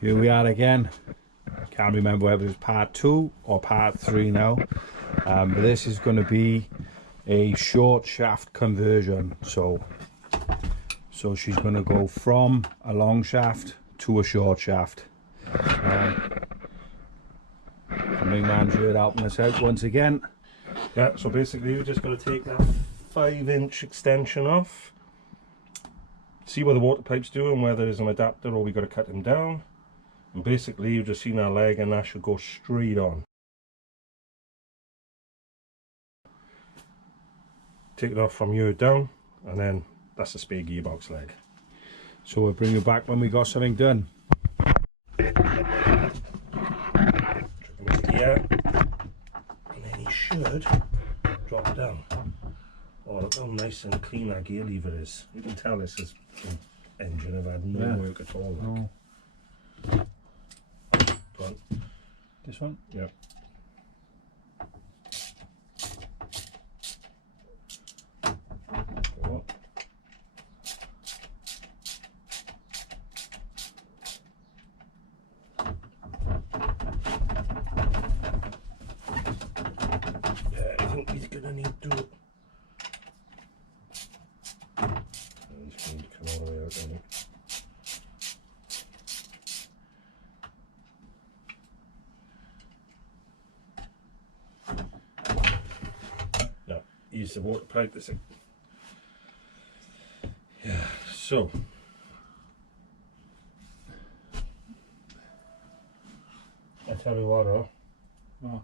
here we are again. Can't remember whether it was part 2 or part 3 now, but this is going to be a short shaft conversion. So she's going to go from a long shaft to a short shaft. My man's here helping us out once again. Yeah, so basically you're just going to take that 5-inch extension off, see where the water pipe's doing, whether there's an adapter or we got to cut them down, and basically you've just seen our leg and that should go straight on. Take it off from here down, and then that's the spare gearbox leg. So we'll bring you back when we got something done. Yeah, and then he should drop down. Oh, look how nice and clean that gear lever is. You can tell this is an engine have had no work at all. Like. No. Go on. This one? Yeah. Go on. Yeah, I think he's gonna need to. He's going to come all the way out, doesn't he? Yeah, use the water pipe. This thing. Yeah, so. I tell you what, though. Oh.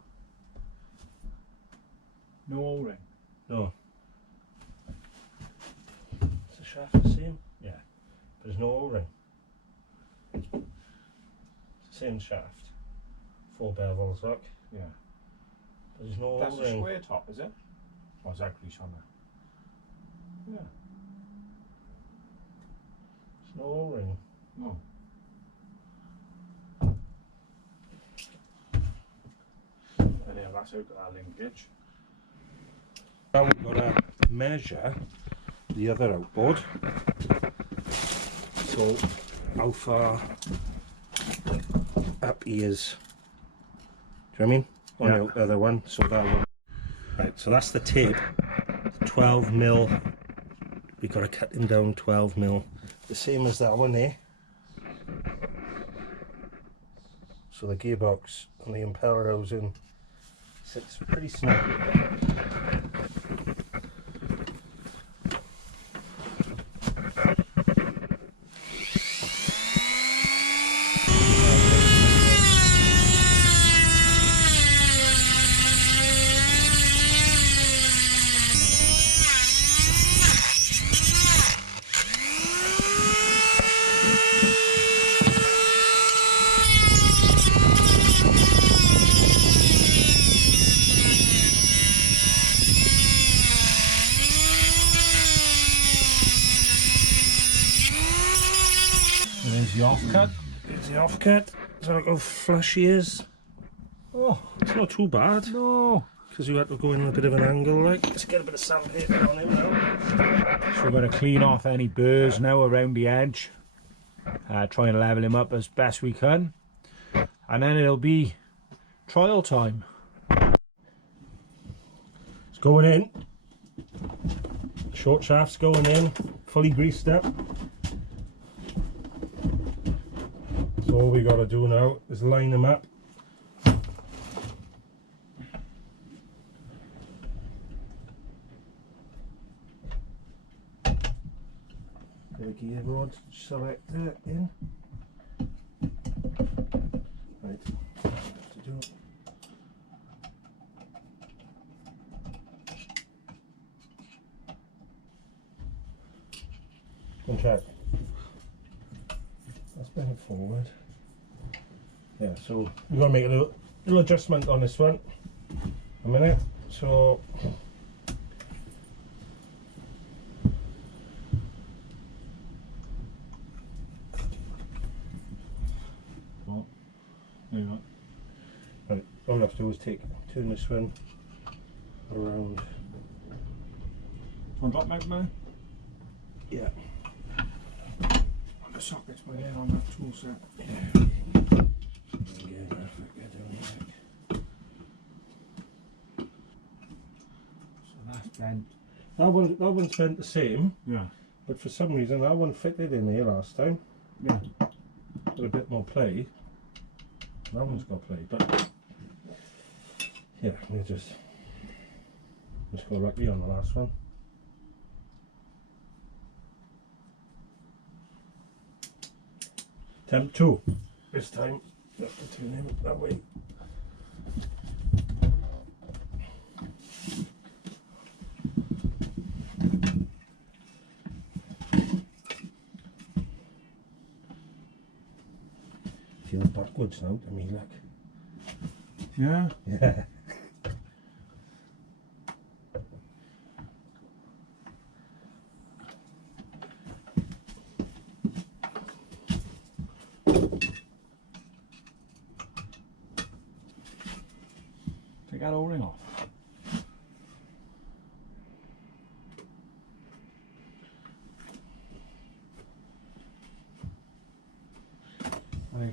No O-ring? No. Is the shaft the same? Yeah. But there's no O-ring. It's the same shaft. 4 bevels, look. Yeah. But there's no That's a O-ring. square top, is it? Or is that grease on there? Yeah. There's no O-ring. No. And yeah, that's out of that linkage. Now we've got to measure the other outboard. So how far up he is. Do you know what I mean? On the other one. So that one. Right, so that's the tape. 12mm. We've got to cut him down 12mm. The same as that one there. So the gearbox and the impeller housing sits pretty snug. There's the offcut. There's the offcut. So look how flush he is. Oh, It's not too bad. no. Because you had to go in a bit of an angle, like. Let's get a bit of sandpaper on him now. So we're going to clean off any burrs now around the edge. Try and level him up as best we can. And then it'll be trial time. It's going in. Short shaft's going in. Fully greased up. So all we got to do now is line them up. The gear rod selector in. Right. To do. Go and check. Let's bring it forward. Yeah, so we're going to make a little adjustment on this one. A minute. So What? Maybe not. right, all we have to do is turn this one around. One drop mag, man? Yeah. The sockets were there on that tool set. Yeah. bent. That one's bent the same, Yeah. but for some reason that one fitted in there last time. Yeah. With a bit more play. That one's got play, but yeah, we'll just go lucky on the last one. Attempt 2. This time, you have to turn him that way. Feels backwards now to me, like. Yeah. Yeah. Take that O-ring off.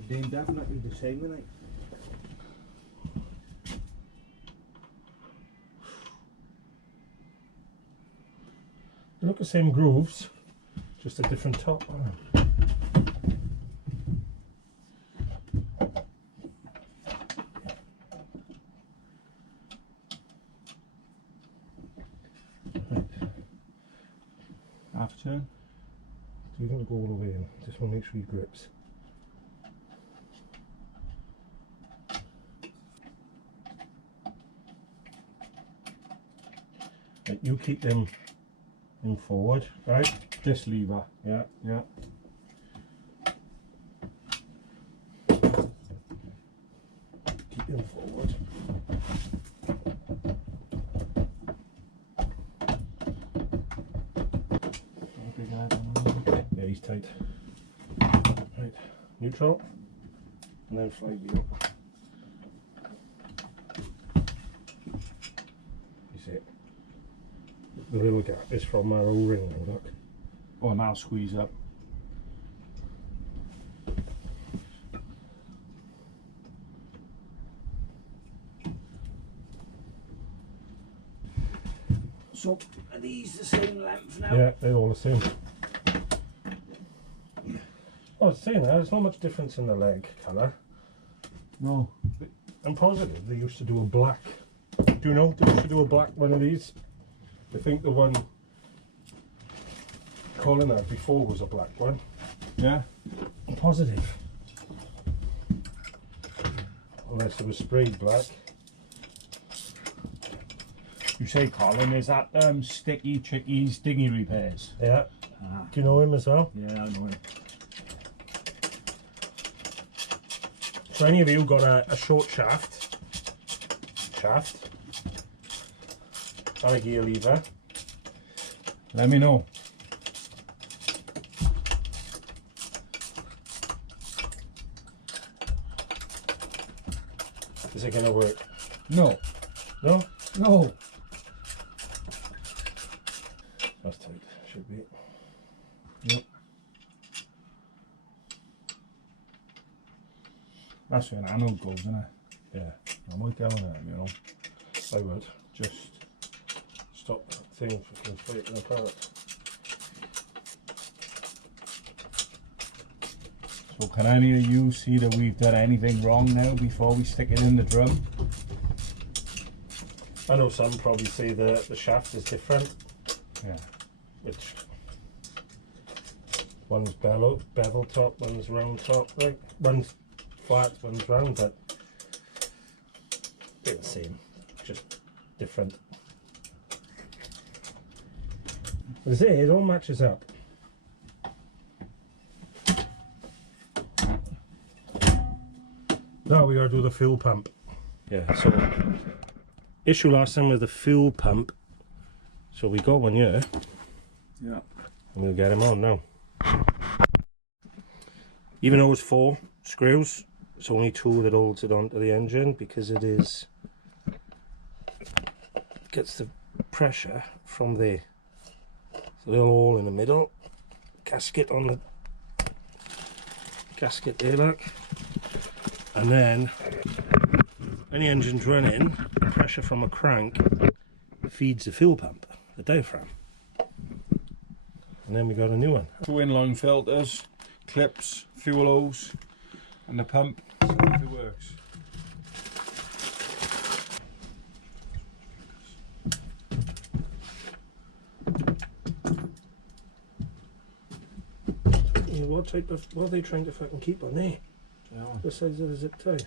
They're definitely the same, aren't they? They look the same grooves, just a different top on them. Half turn. So you don't go all the way in, just want to make sure he grips. Right, you keep them in forward, right? This lever. Yeah. Yeah. Keep them forward. Yeah, he's tight. Right, neutral, and then fly wheel. You see it? The little gap is from our O-ring now, look. Oh, now squeeze up. So, are these the same length now? Yeah, they're all the same. Oh, it's saying that, there's not much difference in the leg colour. No. I'm positive they used to do a black. Do you know they used to do a black one of these? I think the one Colin had before was a black one. Yeah. I'm positive. Unless it was sprayed black. You say Colin, is that Sticky Chickies dinghy repairs? Yeah. Ah. Do you know him as well? Yeah, I know him. So any of you got a short shaft and a gear lever, Let me know. is it going to work? No. No? No. That's tight, should be. Yep. That's where an anode goes, isn't it? Yeah, I might go on it, you know. I would. Just Stop that thing from splitting apart. so can any of you see that we've done anything wrong now before we stick it in the drum? I know some probably say the shaft is different, Yeah. which one's bevel top, one's round top, right? One's flat, one's round, but they're the same, just different. Is it? It all matches up. Now we gotta do the fuel pump. Yeah, so issue last time was the fuel pump. So we got one here, Yeah. and we'll get him on now. Even though it's 4 screws, it's only 2 that holds it onto the engine because it is gets the pressure from there. So they're all in the middle. Gasket on the gasket there, look. And then when the engine's running, the pressure from a crank feeds the fuel pump. the diaphragm. And then we got a new one. 2 inline filters, clips, fuel hose, and the pump. So it works. Yeah, what are they trying to fucking keep on there? The size of the zip tie.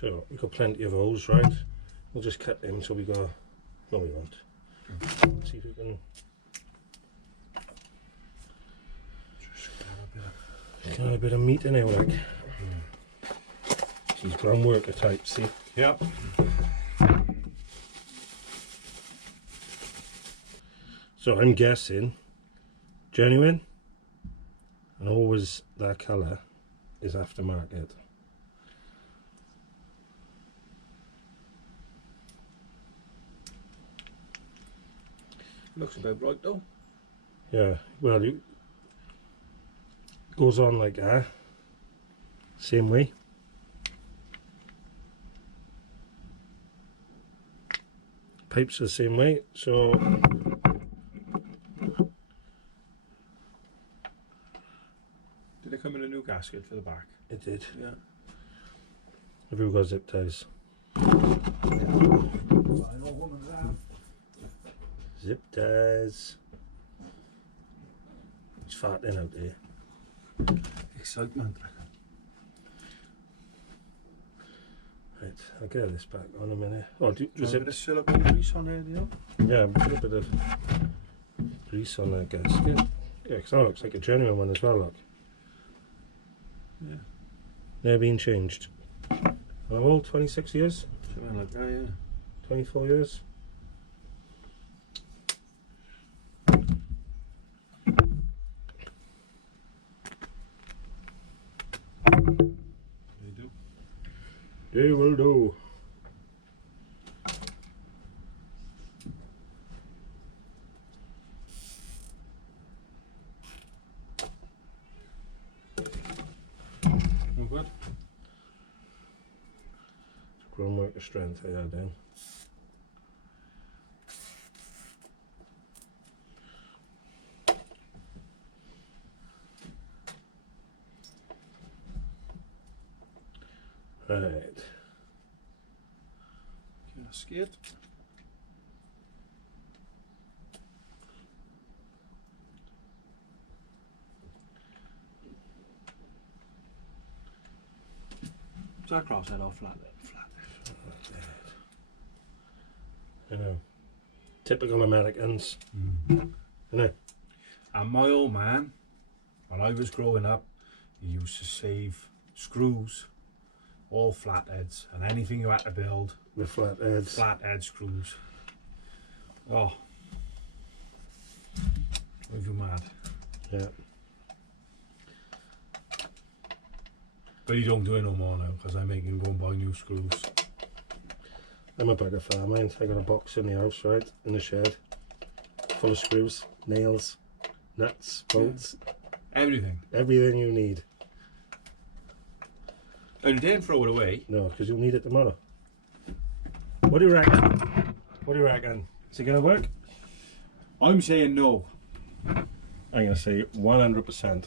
So we've got plenty of those, right? We'll just cut them so we go. No, we won't. Let's see if we can. Just got a bit of meat in there, like. These ground worker type, see? Yep. So I'm guessing genuine and always that colour is aftermarket. Looks about right though. Yeah, well, it goes on like that, same way. Pipes the same way, so Did it come in a new gasket for the back? it did. Yeah. Have you got zip ties? Zip ties. It's farting out there. Excitement. Right, I'll get this back on a minute. Oh, do There's a zip? bit of silicone grease on there, you know? Yeah, put a bit of grease on that gasket. Yeah, because that looks like a genuine one as well, look. Yeah. They're being changed. How old? 26 years? Something like that, yeah. 24 years? They do. They will do. No good. Ground worker strength, yeah, then. Right. Gasket. Is that crosshead or flat? Flat. You know, typical Americans. Mm. You know, And my old man, when I was growing up, he used to save screws, all flatheads, and anything you had to build, the flatheads. flathead screws. Oh, drive you mad. Yeah. But he don't do it no more now because I make him go and buy new screws. I'm a bugger farmer. I got a box in the house, right, in the shed, full of screws, nails, nuts, bolts, Everything. everything you need. And you didn't throw it away. No, because you'll need it tomorrow. What do you reckon? What do you reckon? Is it going to work? I'm saying no. I'm going to say 100%.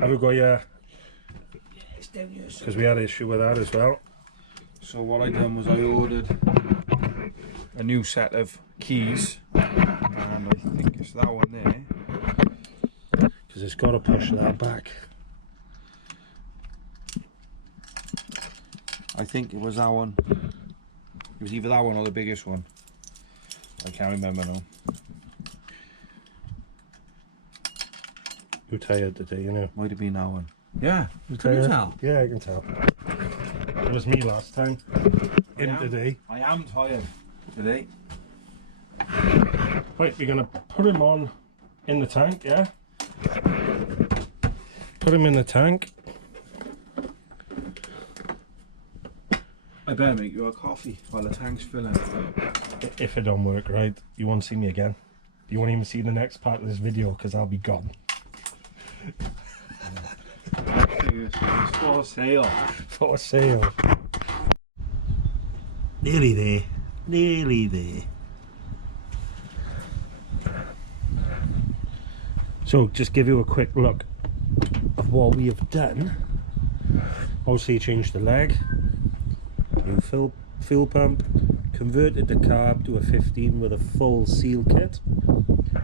Have we got your... It's down here. So Because we had an issue with that as well. So what I done was I ordered a new set of keys, and I think it's that one there. Because it's got to push that back. I think it was that one. It was either that one or the biggest one. I can't remember now. You're tired today, you know. Might have been that one. Yeah. You Can you tell? Yeah, I can tell. It was me last time. In today. I am tired today. Right, we're going to put him on in the tank, yeah. Put them in the tank. I better make you a coffee while the tank's filling. If it don't work right, you won't see me again. You won't even see the next part of this video because I'll be gone. It's for sale. For sale. Nearly there. Nearly there. So, just give you a quick look of what we have done. Obviously, changed the leg, new fuel pump, converted the carb to a 15 with a full seal kit,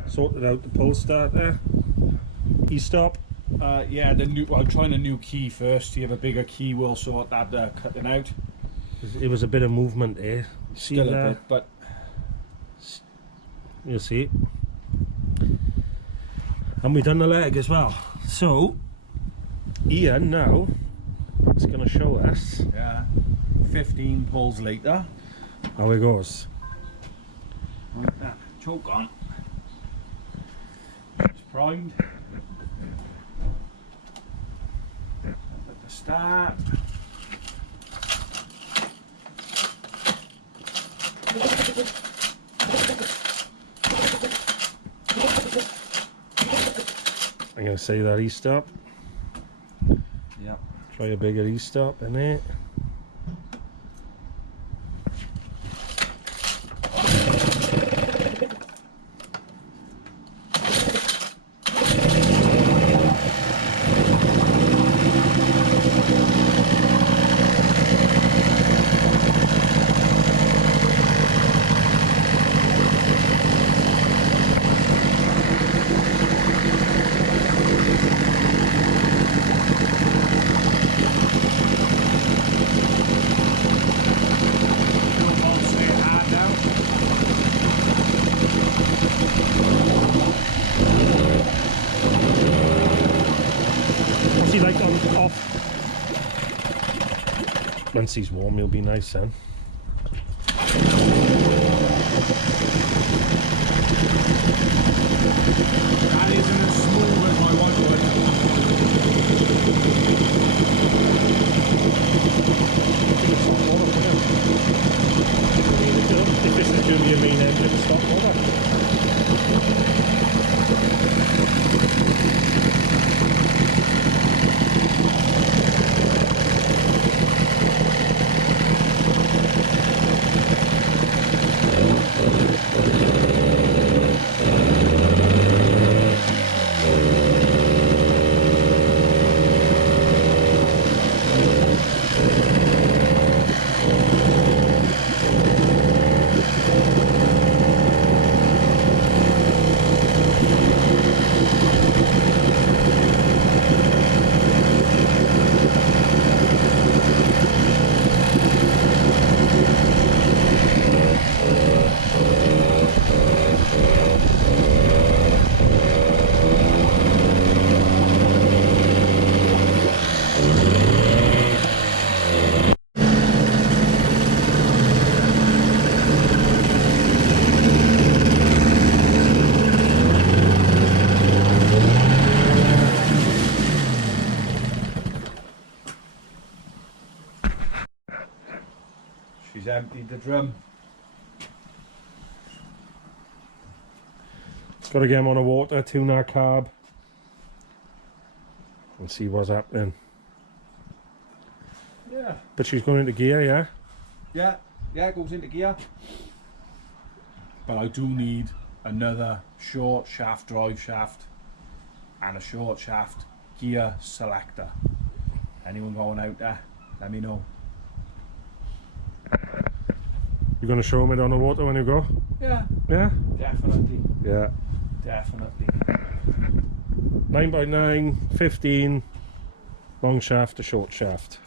sorted out the pull starter, e-stop. Yeah, I'm trying a new key first. You have a bigger key, we'll sort that cutting out. It was a bit of movement there. See Still that? a bit, but You'll see. And we've done the leg as well. So, Ian now is going to show us, yeah, 15 pulls later. how it goes. Like that. Choke on. It's primed. At the start. I'm going to say that e-stop. Yep. Try a bigger e-stop in it. What's he like on off? Once he's warm, he'll be nice then. That isn't as smooth as I want it. If this is doing your main engine, stop over. She's emptied the drum. Got to get him on the water, tune our carb, and see what's happening. Yeah. But she's going into gear, yeah? Yeah, it goes into gear. But I do need another short shaft drive shaft and a short shaft gear selector. Anyone going out there, let me know. You're going to show him it on the water when you go? Yeah, Yeah? definitely. Yeah. Definitely. 9x9, 15, long shaft to short shaft.